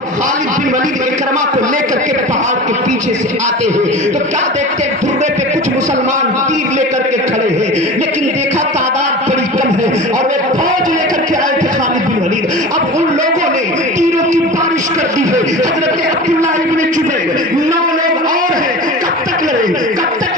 खालिद बिन वलीद इकरमा को लेकर के पहाड़ के पीछे से आते हैं तो क्या देखते हैं, दुर्रे पे कुछ मुसलमान तीर लेकर के खड़े हैं, लेकिन देखा तादाद बड़ी कम है और वे फौज लेकर के आए थे खालिद बिन वलीद। अब उन लोगों ने तीरों की बारिश कर दी है। हजरत अब्दुल्लाह इब्न जुबैर 9 लोग और हैं, कब तक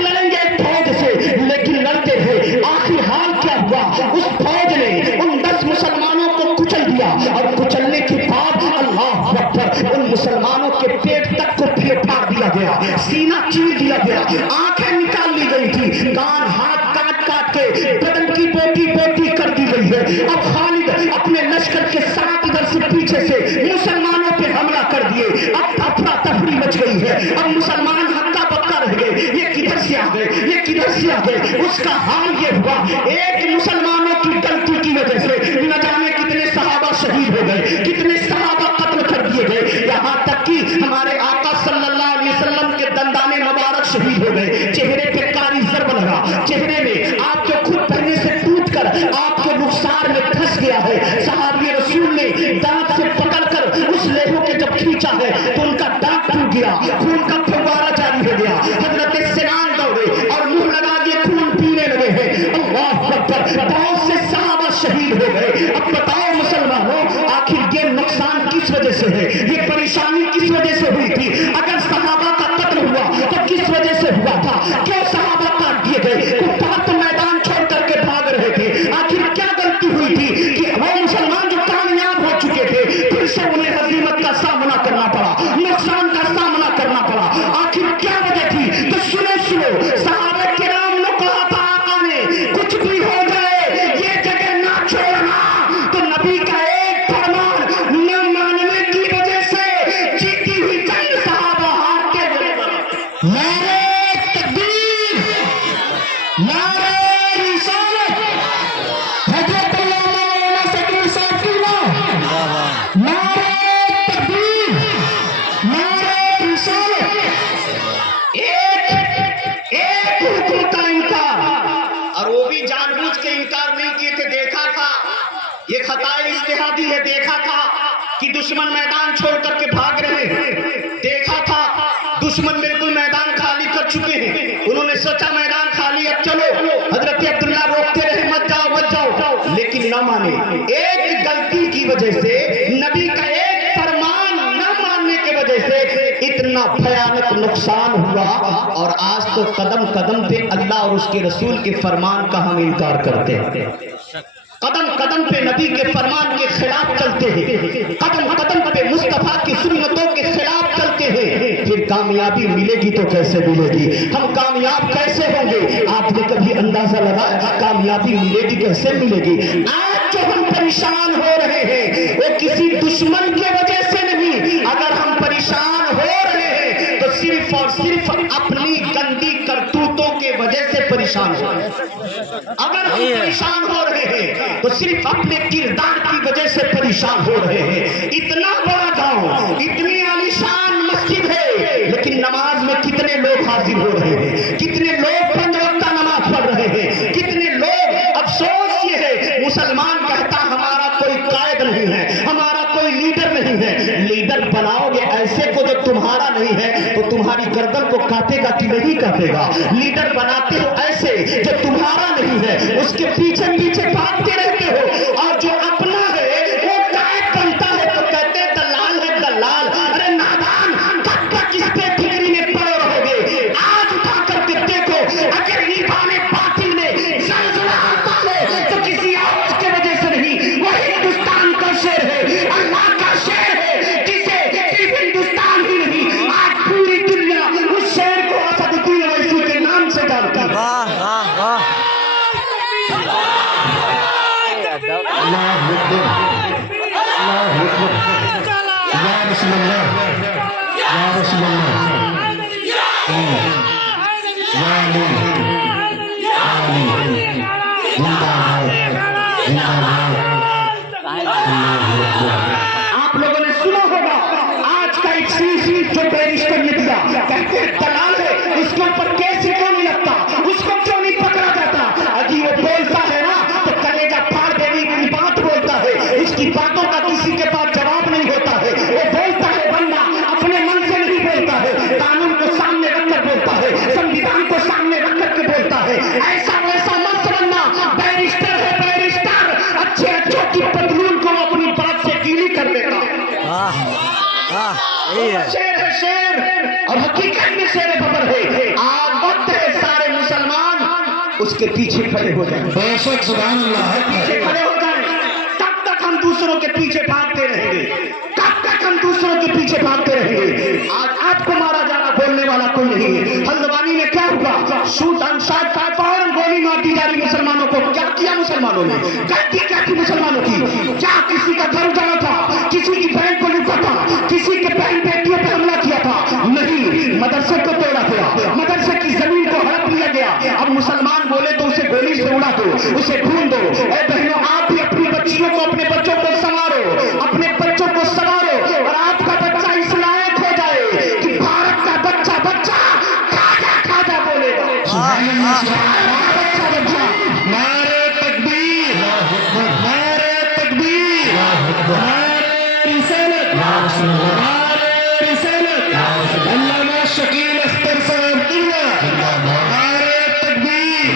लड़ेंगे फौज से, लेकिन लड़ते हैं। आखिर हाल क्या हुआ, उस फौज ने उन 10 मुसलमानों को कुचल दिया और कुचलने के बाद अल्लाह अकबर, उन मुसलमानों के पेट तक को फाड़ दिया गया, सीना चीर दिया गया, आंखें निकाल ली गई थी, कान हाथ काट काट के बदन की बोटी बोटी कर दी गई है। अब खालिद अपने लश्कर के साथ इधर से पीछे से मुसलमानों पे हमला कर दिए। अब अफरा तफरी मच गई है। अब मुसलमान हक्का बक्का रह गए, ये किधर से आ गए, ये किधर से आ गए। उसका हाल ये हुआ, एक मुसलमानों की गलती की वजह से न जाने कितने सहाबा शहीद हो गए, कितने सहाबा कत्ल कर दिए गए, यहाँ तक कि हमारे आका सल्लल्लाहु अलैहि वसल्लम के दंदाने मुबारक शहीद हो गए। चेहरे पे कारी ज़र्ब लगा, चेहरे में आप जो खुद पहले से टूट कर आपके रुखसार में फंस गया है। सहाबी रसूल ने दांत से पकड़कर उस लेहू के जब खींचा है तो उनका दांत टूट गया, खून का फव्वारा जारी हो गया। हजरत सिनान दौड़े और मुंह लगा दिए, खून पीने लगे हैं। अल्लाह अकबर, बहुत से सहाबा शहीद हो गए। अब बताओ मुसलमानों, आखिर ये नुकसान किस वजह से है, ये परेशानी किस वजह से हुई थी? अगर सहाबा का कत्ल हुआ तो किस वजह से हुआ था? क्यों सहाबा काट दिए गए? कुफ्फार तो मैदान छोड़ करके भाग रहे थे। आखिर क्या गलती हुई थी कि वो मुसलमान जो कामयाब हो चुके थे फिर से उन्हें हजीमत का सामना करना पड़ा, नुकसान का सामना करना पड़ा? आखिर क्या वजह थी? तो सुनो सहाबा किराम ने कहा था, आका ने कुछ भी हो जाए ये जगह ना छोड़ना। तो नबी का एक फरमान न मानने की वजह से जीती हुई जंग सहाबा हारते गए। नारे तकबीर, नारे रिसालत, हजरत मौलाना सकीर साहब की नारे तकबीर, नारे रिसालत। एक हुक्म का इनकार, और वो भी जानबूझ के इनकार नहीं किए थे। देखा था ये खताए इज्तिहादी है, देखा था कि दुश्मन मैदान छोड़ करके भाग रहे हैं, देखा था दुश्मन बिल्कुल मैदान खाली कर चुके हैं। उन्होंने सोचा मैदान खाली, अब चलो। हजरत अब्दुल्लाह रोकते रहे, मत जाओ, लेकिन न माने। एक गलती की वजह से, नबी का एक फरमान न मानने की वजह से इतना भयानक नुकसान हुआ। और आज तो कदम कदम पे अल्लाह और उसके रसूल के फरमान का हम इनकार करते हैं, कदम कदम पे नबी के फरमान के खिलाफ चलते हैं, कदम कदम पे मुस्तफा की सुन्नतों के खिलाफ चलते हैं। फिर कामयाबी मिलेगी तो कैसे मिलेगी, हम कामयाब कैसे होंगे? आपने कभी अंदाजा लगाया कामयाबी मिलेगी कैसे मिलेगी? आज जो हम परेशान हो रहे हैं वो किसी दुश्मन की वजह से नहीं। अगर हम परेशान हो रहे हैं तो सिर्फ और सिर्फ अपनी गंदी करतूतों के वजह से परेशान हो। अगर हम परेशान हो रहे हैं तो सिर्फ अपने किरदार की वजह से परेशान हो रहे हैं। इतना बड़ा गांव, इतनी आलीशान मस्जिद है, लेकिन नमाज में कितने लोग हाजिर हो रहे हैं, कितने लोग 5 वक्त नमाज पढ़ रहे हैं, कितने लोग। अफसोस ये है, मुसलमान कहता हमारा कोई कायद नहीं है, हमारा कोई लीडर नहीं है। लीडर बनाओगे ऐसे को जो तुम्हारा नहीं है तो तुम्हारी गर्दन को काटेगा कि नहीं काटेगा? लीडर बनाते हो ऐसे जो तुम्हारा नहीं है, उसके पीछे पीछे भागते रहते हो, और जो अपना है वो कायद बनता है तो कहते हैं दलाल है दलाल। अरे नादान, कब तक इस पे फिक्री में पड़े रहोगे? आज उठा करके देखो, अगर ईमान बातिल ने ज़लज़ला आता है तो किसी और की वजह से नहीं, वो हिंदुस्तान का शेर है, अल्लाह का शेर है, जिसे सिर्फ हिंदुस्तान ही नहीं आज पूरी दुनिया उस शेर को असदुद्दीन ओवैसी के नाम से जानती है। वाह वाह वाह, अल्लाहु अकबर, अल्लाहु अकबर, या रसूलल्लाह, या रसूलल्लाह, या अली, या अली, जिंदाबाद, जिंदाबाद। आप लोगों ने सुना होगा आज का एक सीसी जो बैरिस्टर ने दिया, कहते हैं दलाल है, उसके ऊपर केस क्यों नहीं लगता, उसको क्यों नहीं पकड़ा जाता? अजी वो बोलता है ना तो कलेजा फाड़ देने की बात बोलता है, उसकी बातों का किसी के पास जवाब नहीं होता है। वो बोलता है शेर है शेर, और हकीकत में शेर बबर है। आज वक्त है सारे मुसलमान उसके पीछे खड़े हो जाएं, बेशक सुभान अल्लाह, पीछे खड़े हो जाएं। कब तक हम दूसरों के पीछे भागते रहेंगे? कब तक हम दूसरों के पीछे भागते रहेंगे? आज आपको मारा जाना बोलने वाला कोई नहीं है। हल्द्वानी में क्या हुआ? शूट एंड शॉट, फौरन गोली मार दी जा रही मुसलमानों को। क्या किया मुसलमानों ने? गलती क्या की मुसलमानों की? क्या किसी का घर उजाड़ा था? किसी की बहन को लूटा था? किसी के बहन बेटियों पर हमला किया था? नहीं, मदरसे को तोड़ा गया, मदरसे की जमीन को हड़प लिया गया। अब मुसलमान बोले तो उसे गोली से उड़ा दो, उसे ढूंढ दो। ए बहनों, आप भी अपनी बच्चियों को, अपने बच्चों को संवारो, अपने बच्चों को संवारो, और आपका बच्चा इस लायक हो जाए कि भारत का बच्चा बच्चा खाजा खाजा बोलेगा। बच्चा बच्चा नारे तकबीर, नारे तकबीर, नारे रिसालत, नारे रिसालत, अल्लामा शकील अख्तर साहब जिंदाबाद, नारे तकबीर,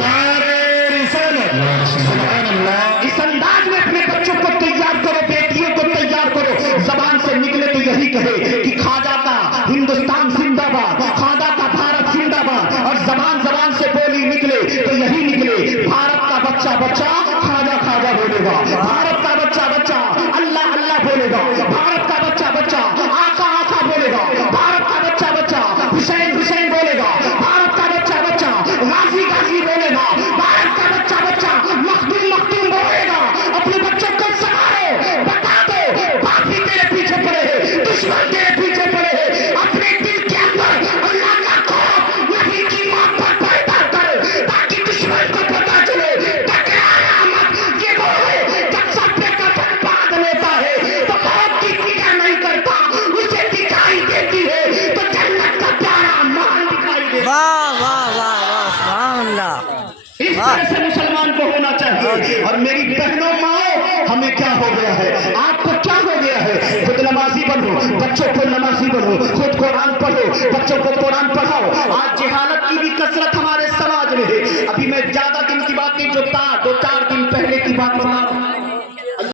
नारे रिसालत, सुभान अल्लाह। इस अंदाज में अपने बच्चों को तैयार करो, बेटियों को तैयार करो। जबान से निकले तो यही कहे कि खाजा का हिंदुस्तान जिंदाबाद, खाजा का भारत जिंदाबाद, और जबान जबान से बोली निकले तो यही निकले, भारत का बच्चा बच्चा खाजा खाजा बोलेगा, भारत का बच्चा बच्चा अल्लाह अल्लाह बोलेगा, भारत का बच्चा बच्चा आका आका बोलेगा, भारत का बच्चा बच्चा हुसैन हुसैन बोलेगा, भारत का बच्चा बच्चा गाजी गाजी बोलेगा, भारत का बच्चा बच्चा मखदूम मखदूम बोलेगा। अपने बच्चों को संभालो, बता दो बाप भी तेरे पीछे पड़े हैं, दुश्मन तेरे पीछे पड़े हैं। अपने दिल के अंदर अल्लाह का खौफ, नबी की मोहब्बत पैदा कर, ताकि दुश्मन को पता चले टकराना मत। ये वो है जब सत्य का पथ बांध लेता है तो मौत की फिक्र नहीं करता, उसे दिखाई देती है तो जन्नत का प्यारा महल दिखाई देता है। वाह वाह वाह वाह, सुभान अल्लाह। इस तरह से मुसलमान को होना चाहिए। और मेरी बहनों माओ, हमें क्या हो गया है? आपको क्या हो गया है? खुद नमाजी बनो, बच्चों को नमाजी बनो, खुद कुरान पढ़ो, बच्चों को कुरान पढ़ाओ। आज जहालत की भी कसरत हमारे समाज में है। अभी मैं ज्यादा दिन की बात नहीं, जो 2-4 दिन पहले की बात बता रहा हूं।